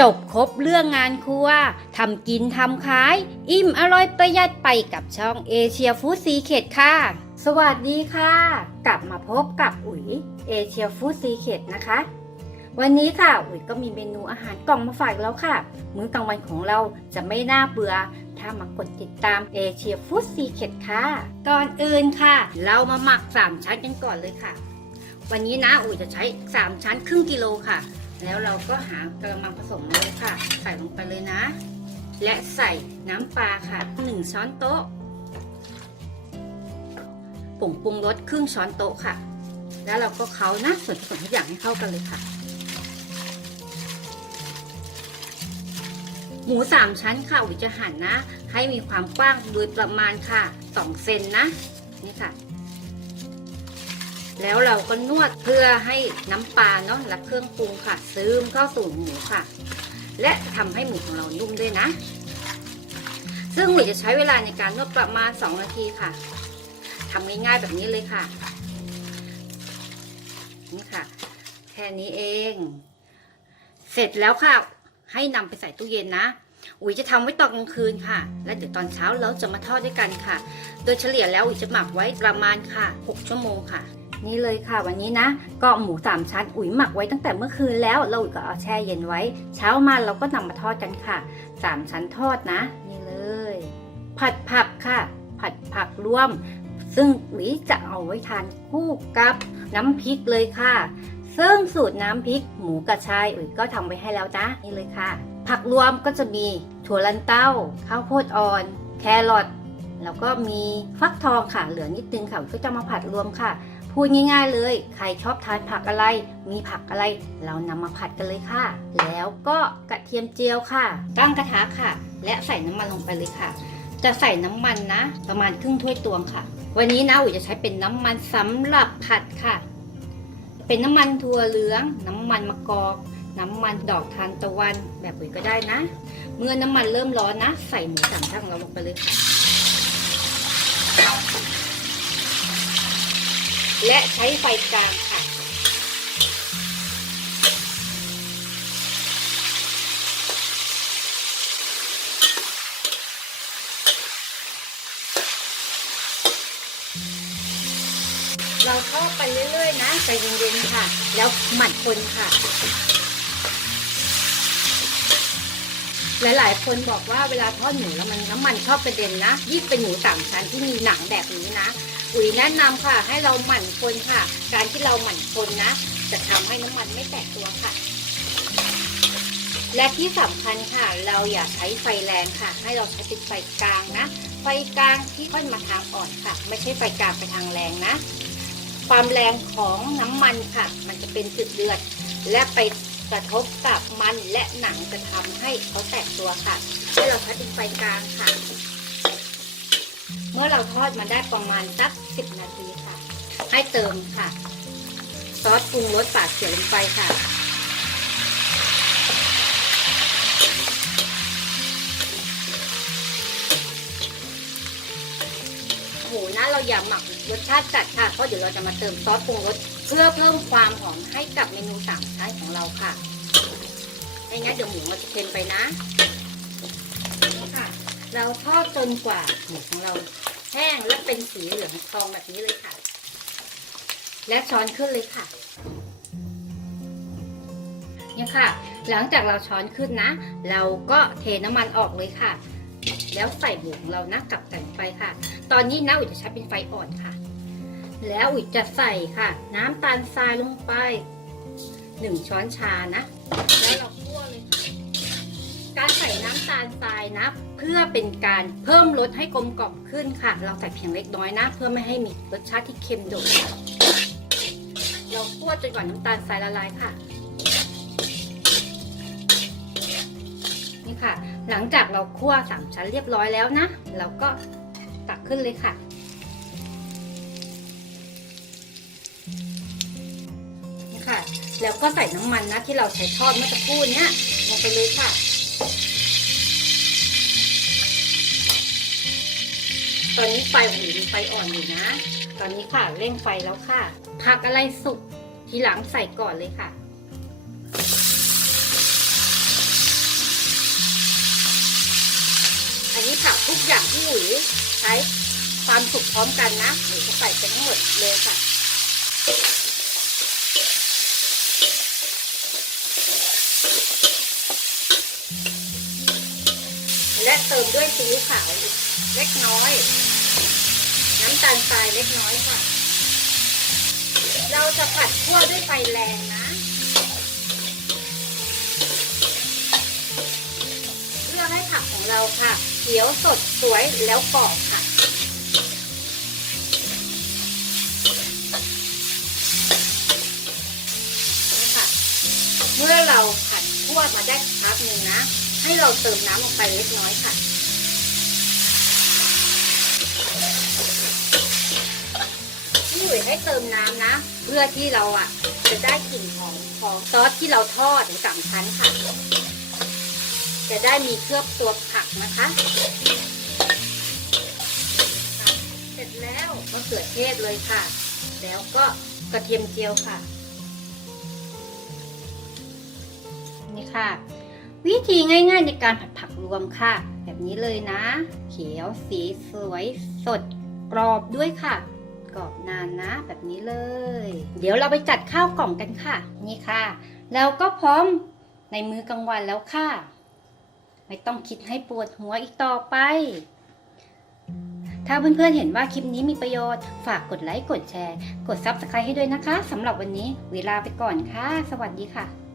จบครบเรื่องงานครัวทำกินทำขาย อิ่มอร่อยประหยัดไปกับช่องเอเชียฟู้ดซีเคดค่ะ สวัสดีค่ะ กลับมาพบกับอุ๋ยเอเชียฟู้ดซีเคดนะคะ วันนี้ค่ะอุ๋ยก็มีเมนูอาหารกล่องมาฝากแล้วค่ะ มื้อกลางวันของเราจะไม่น่าเบื่อถ้ามากดติดตามเอเชียฟู้ดซีเคดค่ะ ก่อนอื่นค่ะ เรามาหมัก 3 ชั้นกันก่อนเลยค่ะ วันนี้นะอุ๋ยจะใช้ 3 ชั้นครึ่งกิโลค่ะ แล้วเราก็หากระมังผสมเลยค่ะ ใส่ลงไปเลยนะ และใส่น้ำปลาค่ะ 1 ช้อนโต๊ะผงปรุงรสครึ่งช้อนโต๊ะค่ะ แล้วเราก็เคล้านะส่วนผสมทุกอย่างให้เข้ากันเลยค่ะ หมูสามชั้นค่ะอุ๋ยจะหั่นนะ ให้มีความกว้างโดยประมาณค่ะ2เซนนะ นี่ค่ะ แล้วเราก็นวดเพื่อให้น้ำปลาเนาะและเครื่องปรุงค่ะ ซึมเข้าสู่หมูค่ะ และทำให้หมูของเรานุ่มด้วยนะ ซึ่งหมูจะใช้เวลาในการนวดประมาณ 2 นาทีค่ะทำง่ายๆแบบนี้เลยค่ะ นี่ค่ะ แค่นี้เอง เสร็จแล้วค่ะ ให้นำไปใส่ตู้เย็นนะอุ๋ยจะทำไว้ตอนกลางคืนค่ะ และเดี๋ยวตอนเช้าเราจะมาทอดด้วยกันค่ะ โดยเฉลี่ยแล้วอุ๋ยจะหมักไว้ประมาณค่ะ 6 ชั่วโมงค่ะ นี่เลยค่ะวันนี้นะ ก็หมูสามชั้นอุ๋ยหมักไว้ตั้งแต่เมื่อคืนแล้วเราอุ๋ยก็เอาแช่เย็นไว้ เช้ามาเราก็นำมาทอดกันค่ะสามชั้นทอดนะ นี่เลย ผัดผักค่ะ ผัดผักรวม ซึ่งอุ๋ยจะเอาไว้ทานคู่กับน้ำพริกเลยค่ะ ซึ่งสูตรน้ำพริกหมูกระชายอุ๋ยก็ทำไว้ให้แล้วนะนี่เลยค่ะ ผักรวมก็จะมีถั่วลันเต้าข้าวโพดอ่อน แครอทแล้วก็มีฟักทองค่ะเหลือนิดนึงค่ะก็จะมาผัดรวมค่ะ พูดง่ายๆเลย ใครชอบทานผักอะไร มีผักอะไร เรานำมาผัดกันเลยค่ะ แล้วก็กระเทียมเจียวค่ะ ตั้งกระทะค่ะ และใส่น้ำมันลงไปเลยค่ะ จะใส่น้ำมันนะ ประมาณครึ่งถ้วยตวงค่ะ วันนี้นะอุ๋ยจะใช้เป็นน้ำมันสำหรับผัดค่ะ เป็นน้ำมันถั่วเหลือง น้ำมันมะกอกน้ำมันดอกทานตะวันแบบอุ๋ยก็ได้นะ เมื่อน้ำมันเริ่มร้อนนะ ใส่หมูสามชั้นของเราลงไปเลยค่ะ และใช้ไฟกลางค่ะ เราทอดไปเรื่อยๆนะใจเย็นๆค่ะ แล้วหมั่นคนค่ะหลายๆ คนบอกว่าเวลาทอดหมูแล้วมันน้ำมันชอบกระเด็นนะ ยิ่งเป็นหมูสามชั้นที่มีหนังแบบนี้นะ อุ๋ยแนะนำค่ะ ให้เราหมั่นคนค่ะ การที่เราหมั่นคนนะ จะทำให้น้ำมันไม่แตกตัวค่ะ และที่สำคัญค่ะ เราอย่าใช้ไฟแรงค่ะ ให้เราใช้เป็นไฟกลางนะ ไฟกลางที่ค่อนมาทางอ่อนค่ะ ไม่ใช่ไฟกลางไปทางแรงนะ ความแรงของน้ำมันค่ะ มันจะเป็นจุดเดือด และไปกระทบกับมันและหนังจะทำให้เขาแตกตัวค่ะ ให้เราใช้เป็นไฟกลางค่ะ มื่อเราทอดมาได้ประมาณสัก10นาทีค่ะ ให้เติมค่ะ ซอสปรุงรสปาดเขียวลงไปค่ะ โหนะเราอย่าหมักรสชาติจัดค่ะ เพราะเดี๋ยวเราจะมาเติมซอสปรุงรสเพื่อเพิ่มความหอมให้กับเมนูสามชั้นของเราค่ะไม่งั้นเดี๋ยวหมูมันจะเค็มไปนะ ค่ะ เราทอด นกว่าหมูของเราแห้งและเป็นสีเหลืองทองแบบนี้เลยค่ะ และช้อนขึ้นเลยค่ะเนี่ยค่ะ หลังจากเราช้อนขึ้นนะ เราก็เทน้ำมันออกเลยค่ะ แล้วใส่หมูของเรานะกับกันไปค่ะ ตอนนี้นะอุ๋ยจะใช้เป็นไฟอ่อนค่ะ แล้วอุ๋ยจะใส่ค่ะ น้ำตาลทรายลงไปหนึ่งช้อนชานะ แล้วเราคั่วเลยค่ะ การใส่น้ำตาลทรายนะ เพื่อเป็นการเพิ่มรสให้กลมกล่อมขึ้นค่ะ เราใส่เพียงเล็กน้อยนะ เพื่อไม่ให้มีรสชาติที่เค็มโดดเราคั่วจนกว่าน้ำตาลทรายละลายค่ะนี่ค่ะ หลังจากเราคั่วสามชั้นเรียบร้อยแล้วนะ เราก็ตักขึ้นเลยค่ะนี่ค่ะ แล้วก็ใส่น้ำมันนะที่เราใช้ทอดเมื่อสักครู่เนี้ยลงไปเลยค่ะ ตอนนี้ไฟขอ้โหไฟอ่อนอยู่นะ ตอนนี้ค่ะเร่งไฟแล้วค่ะ ผักอะไรสุกทีหลังใส่ก่อนเลยค่ะอันนี้ผักทุกอย่างที่หนูใช้ความสุกพร้อมกันนะหนูจะใส่ไปทั้งหมดเลยค่ะ และเติมด้วยซีอิ๊วขาวเล็กน้อย น้ำตาลทรายเล็กน้อยค่ะ เราจะผัดคั่วด้วยไฟแรงนะ เพื่อให้ผักของเราค่ะ เขียวสดสวยแล้วกรอบค่ะเมื่อเราผัดคั่วมาได้สักพักหนึ่งนะ ให้เราเติมน้ำลงไปเล็กน้อยค่ะ พี่หลุยให้เติมน้ำนะ เพื่อที่เราอะ จะได้กลิ่นหอมของซอสที่เราทอดหรือสามชั้นค่ะ จะได้มีเคลือบตัวผักนะคะเสร็จแล้วมะเขือเทศเลยค่ะ แล้วก็กระเทียมเจียวค่ะ นี่ค่ะ วิธีง่ายๆในการผัดผักรวมค่ะ แบบนี้เลยนะ เขียวสีสวยสดกรอบด้วยค่ะ กรอบนานนะแบบนี้เลย เดี๋ยวเราไปจัดข้าวกล่องกันค่ะ นี่ค่ะ แล้วก็พร้อมในมื้อกลางวันแล้วค่ะ ไม่ต้องคิดให้ปวดหัวอีกต่อไป ถ้าเพื่อนๆเห็นว่าคลิปนี้มีประโยชน์ ฝากกดไลค์กดแชร์ กด Subscribe ให้ด้วยนะคะสำหรับวันนี้เวลาไปก่อนค่ะ สวัสดีค่ะ